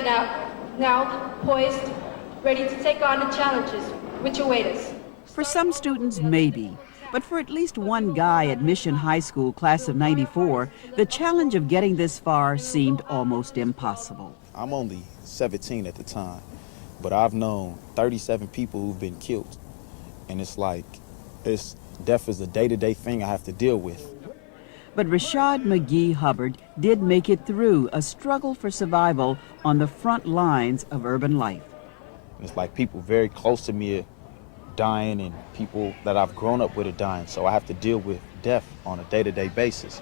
stand now poised, ready to take on the challenges which await us. For some students, maybe. But for at least one guy at Mission High School, class of '94, the challenge of getting this far seemed almost impossible. I'm only 17 at the time, but I've known 37 people who've been killed. And it's like, death is a day-to-day thing I have to deal with. But Rashad McGee Hubbard did make it through a struggle for survival on the front lines of urban life. It's like people very close to me are dying, and people that I've grown up with are dying, so I have to deal with death on a day-to-day basis.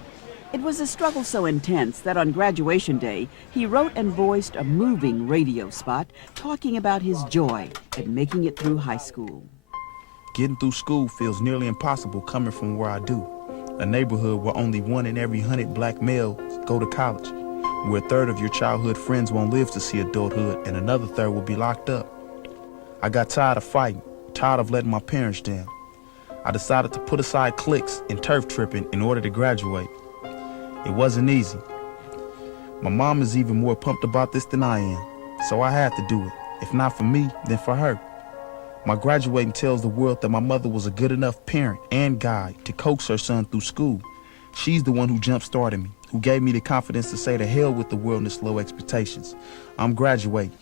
It was a struggle so intense that on graduation day, he wrote and voiced a moving radio spot talking about his joy at making it through high school. Getting through school feels nearly impossible coming from where I do, a neighborhood where only 1 in every 100 black males go to college, where a third of your childhood friends won't live to see adulthood and another third will be locked up. I got tired of fighting, tired of letting my parents down. I decided to put aside cliques and turf tripping in order to graduate. It wasn't easy. My mom is even more pumped about this than I am, so I had to do it. If not for me, then for her. My graduating tells the world that my mother was a good enough parent and guide to coax her son through school. She's the one who jump-started me, who gave me the confidence to say to hell with the world and its low expectations. I'm graduating.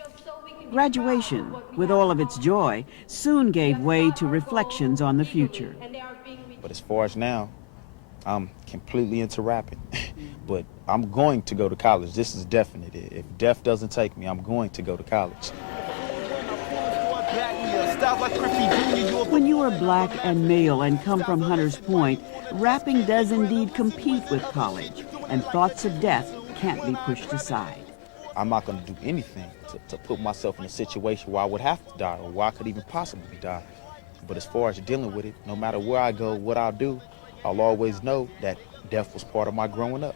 Graduation, with all of its joy, soon gave way to reflections on the future. But as far as now, I'm completely into rapping. But I'm going to go to college. This is definite. If death doesn't take me, I'm going to go to college. When you are black and male and come from Hunters Point, rapping does indeed compete with college, and thoughts of death can't be pushed aside. I'm not going to do anything to put myself in a situation where I would have to die or where I could even possibly die. But as far as dealing with it, no matter where I go, what I'll do, I'll always know that death was part of my growing up.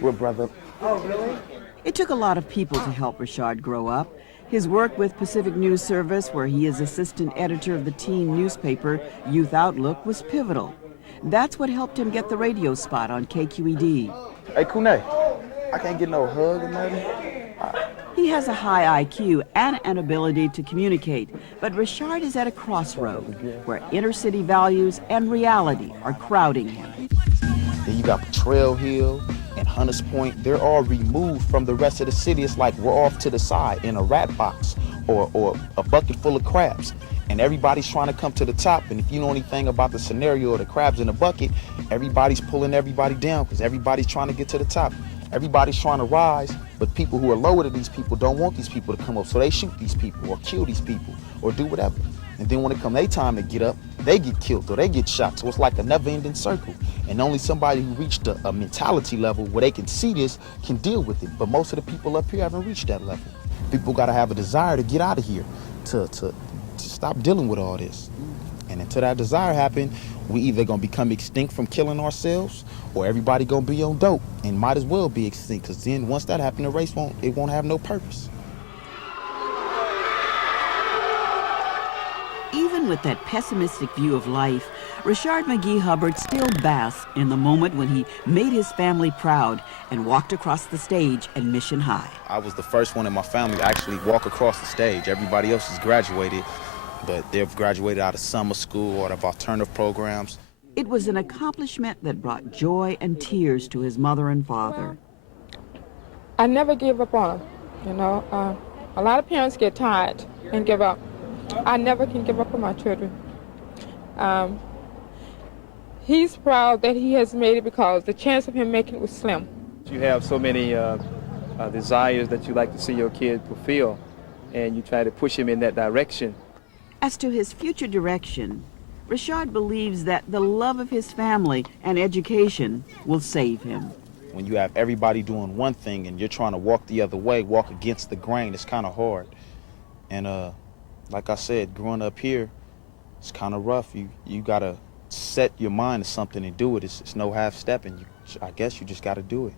We're brother. Oh, really? It took a lot of people to help Rashad grow up. His work with Pacific News Service, where he is assistant editor of the teen newspaper Youth Outlook, was pivotal. That's what helped him get the radio spot on KQED. Hey, Kune, I can't get no hug or nothing. He has a high IQ and an ability to communicate, but Rashad is at a crossroad where inner city values and reality are crowding him. Then you got Trail Hill and Hunters Point. They're all removed from the rest of the city. It's like we're off to the side in a rat box or a bucket full of crabs. And everybody's trying to come to the top. And if you know anything about the scenario of the crabs in the bucket, everybody's pulling everybody down because everybody's trying to get to the top. Everybody's trying to rise, but people who are lower than these people don't want these people to come up. So they shoot these people or kill these people or do whatever. And then when it comes their time to get up, they get killed or they get shot. So it's like a never-ending circle. And only somebody who reached a mentality level where they can see this can deal with it. But most of the people up here haven't reached that level. People got to have a desire to get out of here, to stop dealing with all this. And until that desire happens, we either going to become extinct from killing ourselves or everybody going to be on dope and might as well be extinct, because then once that happens, the race won't have no purpose. Even with that pessimistic view of life, Rashad McGee Hubbard still basks in the moment when he made his family proud and walked across the stage at Mission High. I was the first one in my family to actually walk across the stage. Everybody else has graduated, but they've graduated out of summer school or out of alternative programs. It was an accomplishment that brought joy and tears to his mother and father. I never gave up on him, you know. A lot of parents get tired and give up. I never can give up on my children. He's proud that he has made it because the chance of him making it was slim. You have so many desires that you like to see your kid fulfill, and you try to push him in that direction. As to his future direction, Rashad believes that the love of his family and education will save him. When you have everybody doing one thing and you're trying to walk the other way, walk against the grain, it's kind of hard. And like I said, growing up here, it's kind of rough. You got to set your mind to something and do it. It's no half-stepping. I guess you just got to do it.